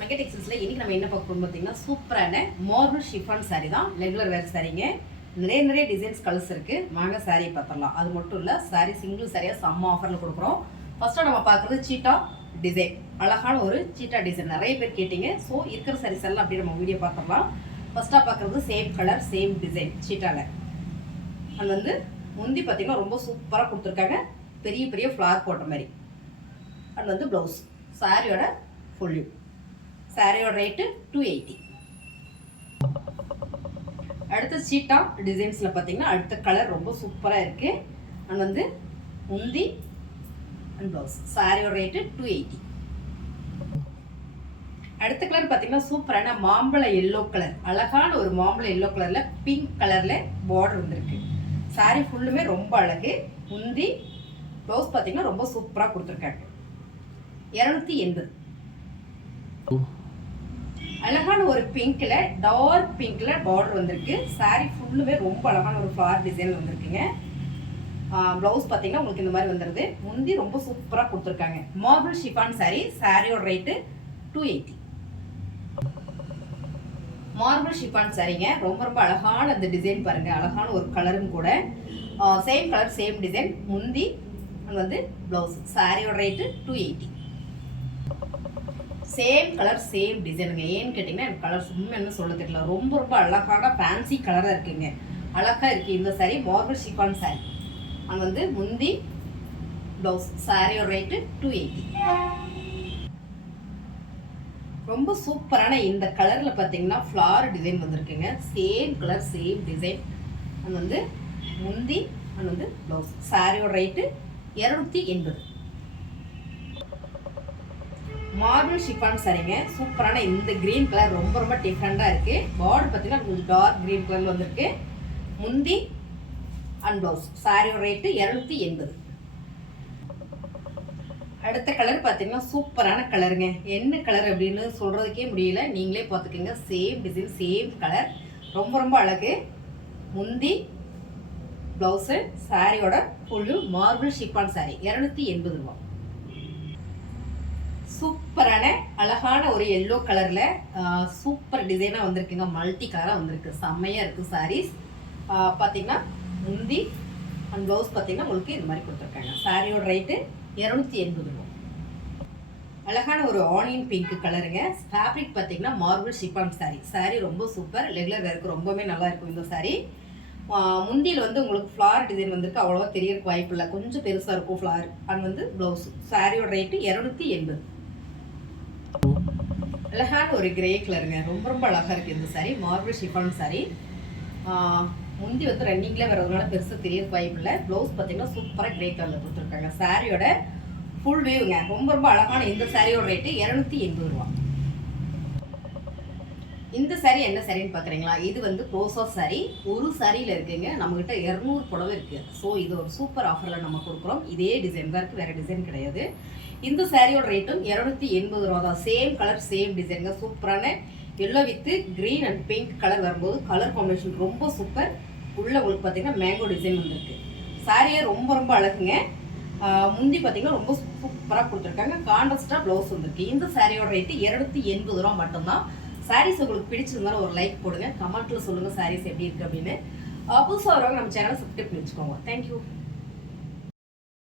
Mega டெக்ஸ்டைல்ஸ்ல இன்னைக்கு நம்ம என்ன பார்க்க போறோம் பார்த்தீங்கன்னா சூப்பரான மார்பிள் ஷிஃபான் saree தான் ரெகுலர் வேர் சாரீங்க. நிறைய டிசைன்ஸ் கலர்ஸ் இருக்கு. வாங்க saree பார்த்துடலாம். அது மட்டும் இல்ல saree சிங்கிள் சாரியா செம்ம ஆஃபர்ல கொடுக்குறோம். ஃபர்ஸ்ட் நம்ம பார்க்குறது சீட்டா டிசைன். அழகான ஒரு சீட்டா டிசைன் நிறைய பேர் கேட்டீங்க. ஸோ இருக்கிற சாரீஸ் எல்லாம் அப்படியே நம்ம வீடியோ பார்த்துடலாம். ஃபர்ஸ்ட்டாக பார்க்குறது சேம் கலர் சேம் டிசைன் சீட்டால. அது வந்து முந்தி பார்த்தீங்கன்னா ரொம்ப சூப்பராக கொடுத்துருக்காங்க. பெரிய ஃப்ளார் போட்ட மாதிரி. அது வந்து ப்ளவுஸ் சாரியோட ஃபுல் வியூ. சாரியோட ரேட்டு 280. அடுத்த சீட்டா டிசைன்ஸில் பார்த்தீங்கன்னா அடுத்த கலர் ரொம்ப சூப்பராக இருக்குது. அது வந்து முந்தி அண்ட் ப்ளவுஸ் சாரியோட ரேட்டு 280. அடுத்த கலர் பார்த்தீங்கன்னா சூப்பரான மாம்பழ எல்லோ கலர். அழகான ஒரு மாம்பழ எல்லோ கலரில் பிங்க் கலரில் பார்டர் வந்துருக்கு. சாரி ஃபுல்லுமே ரொம்ப அழகு. முந்தி ப்ளவுஸ் பார்த்தீங்கன்னா ரொம்ப சூப்பராக கொடுத்துருக்காங்க. 280. அழகான ஒரு பிங்க்ல டார்க் பிங்க்ல பார்டர் வந்திருக்கு. சாரி ஃபுல்லுமே ரொம்ப அழகான ஒரு ஃப்ளார் டிசைன் வந்திருக்குங்க. ப்ளவுஸ் பார்த்தீங்கன்னா உங்களுக்கு இந்த மாதிரி வந்துடுது. முந்தி ரொம்ப சூப்பராக கொடுத்துருக்காங்க. Marble chiffon sorry. சாரியோட ரேட்டு 280. மார்பிள் ஷிஃபான் சாரிங்க. ரொம்ப அழகான அந்த டிசைன் பாருங்க. அழகான ஒரு கலரும் கூட. Same colour same design. முந்தி வந்து ப்ளவுஸ் சாரியோட ரேட்டு 280. சேம் கலர் சேம் டிசைனுங்க. ஏன்னு கேட்டிங்கன்னா எனக்கு கலர் சும்மா என்ன சொல்ல தெரியல. ரொம்ப அழகான ஃபேன்சி கலராக இருக்குங்க. அழகாக இருக்குது இந்த சாரி. Marble chiffon sorry. அது வந்து முந்தி ப்ளவுஸ் சாரியோட ரேட்டு 280. ரொம்ப சூப்பரான இந்த கலரில் பார்த்தீங்கன்னா ஃப்ளார் டிசைன் வந்திருக்குங்க. Same colour same design. அது வந்து முந்தி அது வந்து ப்ளவுஸ் சாரியோட ரேட்டு 280. மார்பிள் ஷிஃபான் சாரிங்க. சூப்பரான இந்த கிரீன் கலர் ரொம்ப டிஃப்ரெண்டாக இருக்குது. பார்டர் பார்த்தீங்கன்னா கொஞ்சம் டார்க் கிரீன் கலர் வந்திருக்கு. முந்தி அண்ட் ப்ளவுஸ் சாரியோட ரேட்டு 280. அடுத்த கலர் பார்த்தீங்கன்னா சூப்பரான கலருங்க. என்ன கலர் அப்படின்னு சொல்கிறதுக்கே முடியல. நீங்களே பார்த்துக்கோங்க. Same design same colour. ரொம்ப அழகு. முந்தி ப்ளவுஸு சாரியோட ஃபுல்லு மார்பிள் ஷிஃபான் சாரி 280 ரூபா. சூப்பரான அழகான ஒரு எல்லோ கலரில் சூப்பர் டிசைனாக வந்திருக்குங்க. மல்டி கலராக வந்திருக்கு. செம்மையாக இருக்குது சாரீஸ். பார்த்தீங்கன்னா முந்தி அண்ட் ப்ளவுஸ் பார்த்தீங்கன்னா உங்களுக்கு இந்த மாதிரி கொடுத்துருக்காங்க. சாரியோட ரேட்டு 280 ரூபா. அழகான ஒரு ஆனியன் பிங்க் கலருங்க. ஃபேப்ரிக் பார்த்தீங்கன்னா மார்பிள் ஷிஃபான் சாரி. சாரி ரொம்ப சூப்பர். ரெகுலர் வேருக்கு ரொம்பவே நல்லா இருக்கும் இந்த சாரி. முந்தியில் வந்து உங்களுக்கு ஃப்ளார் டிசைன் வந்திருக்கு. அவ்வளோவா தெரியறதுக்கு வாய்ப்பு இல்லை. கொஞ்சம் பெருசாக இருக்கும் ஃப்ளார். அது வந்து ப்ளவுஸ் சாரியோட ரேட்டு 280. அழகான ஒரு கிரே கலருங்க. ரொம்ப அழகாக இருக்குது இந்த சாரி. Marble chiffon sorry. முந்தி வந்து ரன்னிங்கில் வரதுனால பெருசாக தெரியறதுக்கு வாய்ப்பு இல்லை. ப்ளவுஸ் பார்த்தீங்கன்னா சூப்பராக கிரே கலரில் கொடுத்துருக்காங்க. சாரியோட ஃபுல் வேவுங்க. ரொம்ப அழகான இந்த சாரியோட ரேட்டு 280 ரூபா. இந்த சாரி என்ன சாரின்னு பார்க்குறீங்களா? இது வந்து ப்ரோசோ சாரி. ஒரு சாரியில் இருக்குங்க. நம்மகிட்ட 200 புடவை இருக்குது. ஸோ இது ஒரு சூப்பர் ஆஃபரில் நம்ம கொடுக்குறோம். இதே டிசைன் தான் இருக்குது. வேறு டிசைன் கிடையாது. இந்த சாரியோட ரேட்டும் 280 ரூபா தான். சேம் கலர் சேம் டிசைனுங்க. சூப்பரான yellow with green and pink colour வரும்போது கலர் காம்பினேஷன் ரொம்ப சூப்பர். உள்ள உங்களுக்கு பார்த்தீங்கன்னா மேங்கோ டிசைன் வந்திருக்கு. சாரியே ரொம்ப அழகுங்க. முந்தி பார்த்தீங்கன்னா ரொம்ப சூப்பராக கொடுத்துருக்காங்க. கான்ட்ராஸ்டாக ப்ளவுஸ் வந்திருக்கு. இந்த சாரியோட ரேட்டு 280 ரூபா மட்டும்தான். சாரீஸ் உங்களுக்கு பிடிச்சிருந்தாலும் ஒரு லைக் போடுங்க. கமெண்ட்டில் சொல்லுங்கள் சாரீஸ் எப்படி இருக்குது அப்படின்னு. புதுசாக வரவங்க நம்ம சேனலை சப்ஸ்கிரைப் பண்ணி வச்சுக்கோங்க. தேங்க்யூ.